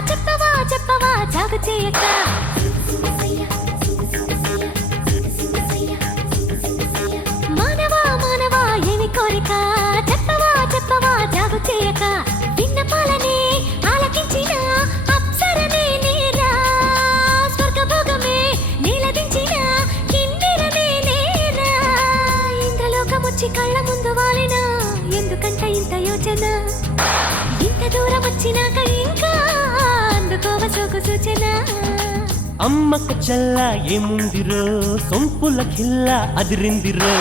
చెప్పవా చెప్పవా జాగు చేయక మానవా మానవా ఏమి కోరిక చెప్పవా చెప్పవా జాగు చేయక విన్నపాలనే ఆలకించిన అప్సరనే నేరా స్వర్గభోగమే నీలదించిన కిన్నెరనే నేరా ఇంద్రలోకమొచ్చి కళ్ళ ముందు వాలిన ఎందుకంట ఇంత యోచన ఇంత దూరం వచ్చినాక ఇంకా అందుకోవ సోకు సూచన అమ్మకు చెల్ల ఏముందిరో సొంపుల కిల్ల అదిరిందిరో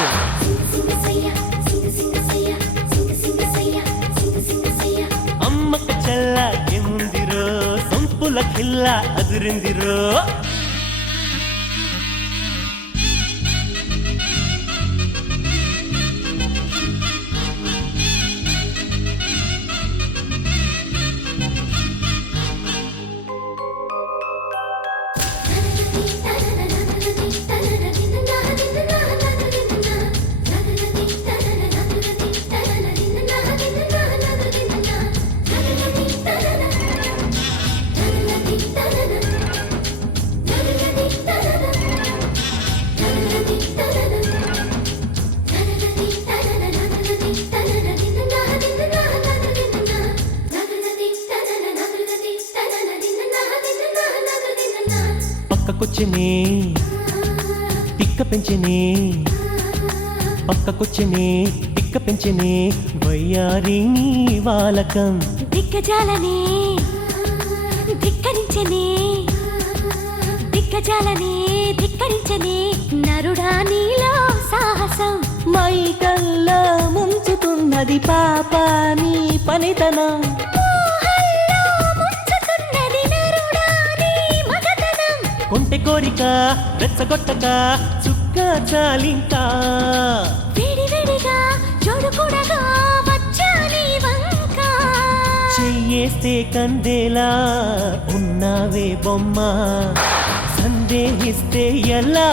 అమ్మకు చెల్ల ఏముందిరో సొంపుల కిల్ల అదిరిందిరో పక్కకొచ్చినే పిక్క పెంచినే పక్కకొచ్చినే పిక్క పెంచినే వయ్యారి నీ వాలకం దిగ్గజాలనే ధిక్కరించనే దిగ్గజాలనే ధిక్కరించనే నరుడా నీలో సాహసం మైకల్లో ముంచుతున్నది పాప నీ పనితనం కొంటె కోరిక రెచ్చగొట్టక చుక్క చాలింకా వేడివేడిగా చూడకూడగా వచ్చాని వంక చెయ్యేస్తే కందేలా ఉన్నావే బొమ్మ సందేహిస్తే ఎలా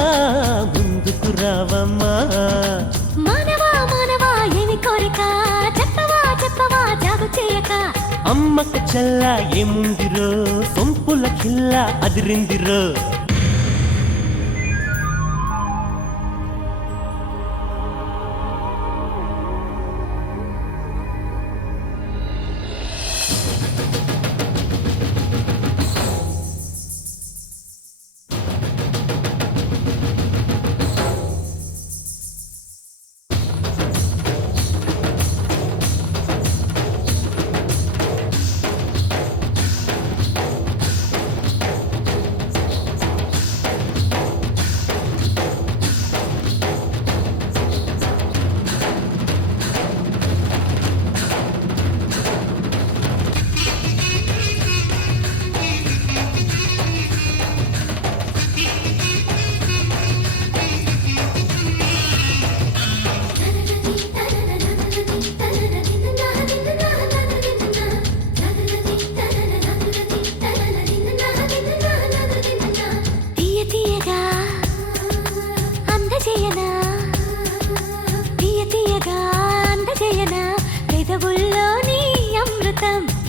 ముందుకు రావమ్మా మానవా మానవా ఏమి కోరిక చెప్పవా చెప్పవా జాగు చేయక అమ్మకు చెల్ల ఏముందిరో సొంపుల కిల్ల అదిరిందిరో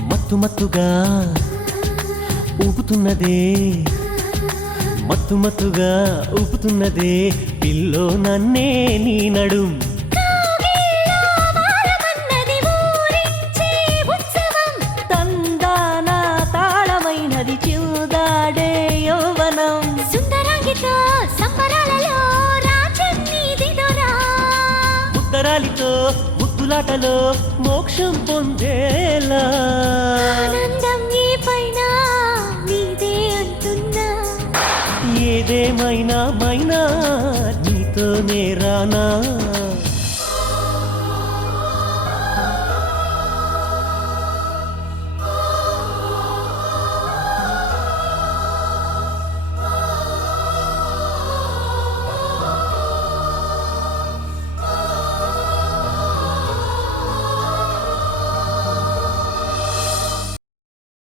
మత్తు మత్తుగా ఊపుతున్నదే మత్తు మత్తుగా ఊపుతున్నదే పిల్లో నన్నే నీ నడుం తందాన తాళమైనది చివుదాడే యౌవనం సుందరాంగితో సంబరాలలో ఉత్తరాలితో ముద్దులాటలో మోక్షం పొందేలా ఆనందం ఈ పైన నీదే అంటున్నా ఏదేమైనా మైనా నీతోనే రానా